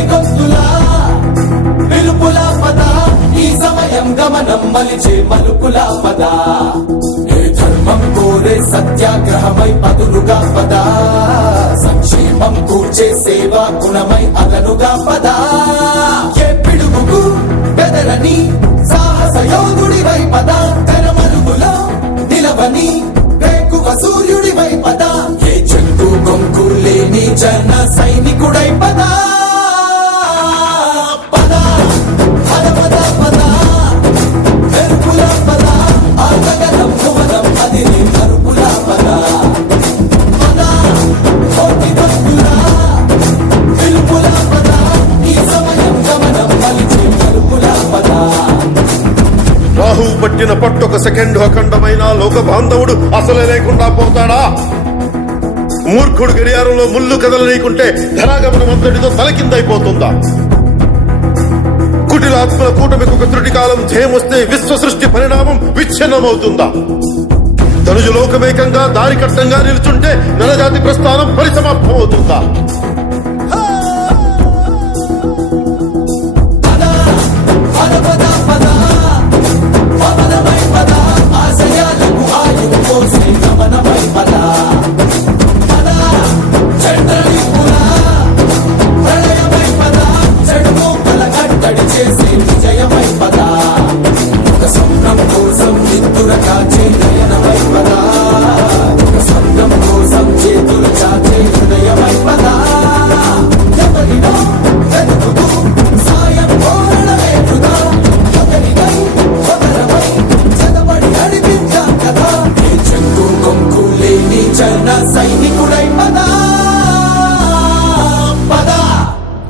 కోటి గొంతులా పిలుపుల పద ఈ సమయం గమనం మలిచే మలుపుల పద ఏ ధర్మం కోరే సత్యాగ్రహమై పదులుగా పద సంక్షేమం కూర్చే సేవా గుణమై అదనుగా పద ఏ పిడుగుకు బెదరని సాహస యోధుడివై పద తెరమరుగులో నిలవని వేకువ సూర్యుడివై పద ఏ చెట్టు కొంకు లేని జన సైనికుడై పద పద పద పద పద మెరుపుల పద ఆగగలం భువనం అది నీ మరుపుల పద పద కోటి గొంతులా పిలుపుల పద ఈ సమయం గమనం మలిచే మరుపుల పద రాహు పట్టిన పట్టొక సెకండ్ అఖండమైన లోక బాంధవుడు అసలే లేకుండా పోతాడా? మూర్ఖుడు గడియారంలో ముళ్ళు కదలనీకుంటే ధరాగమనం అంతటితో తలకిందైపోతుందా? కుటిలాత్మల కూటమికి ఒక త్రుటి కాలం ధ్యేయమొస్తే విశ్వ సృష్టి పరిణామం విచ్ఛిన్నమవుతుందా? తనుజు లోకమేకంగా దారికట్టంగా నిలుచుంటే నరజాతి ప్రస్థానం పరిసమాప్తమవుతుందా?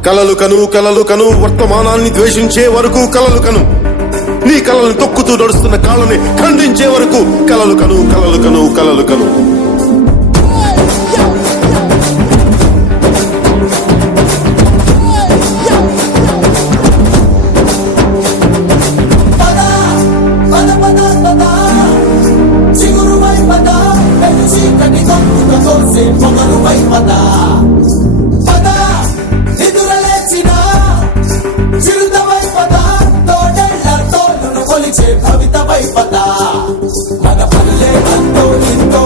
కలలు కను వర్తమానాన్ని ద్వేషించే వరకు కలలు కను, నీ కలలను తొక్కుతూ నడుస్తున్న కాళ్ళని ఖండించే వరకు కలలు కను కలలు కను కలలు కను. భవితవై పద మన పల్లె అంతో ఇంతో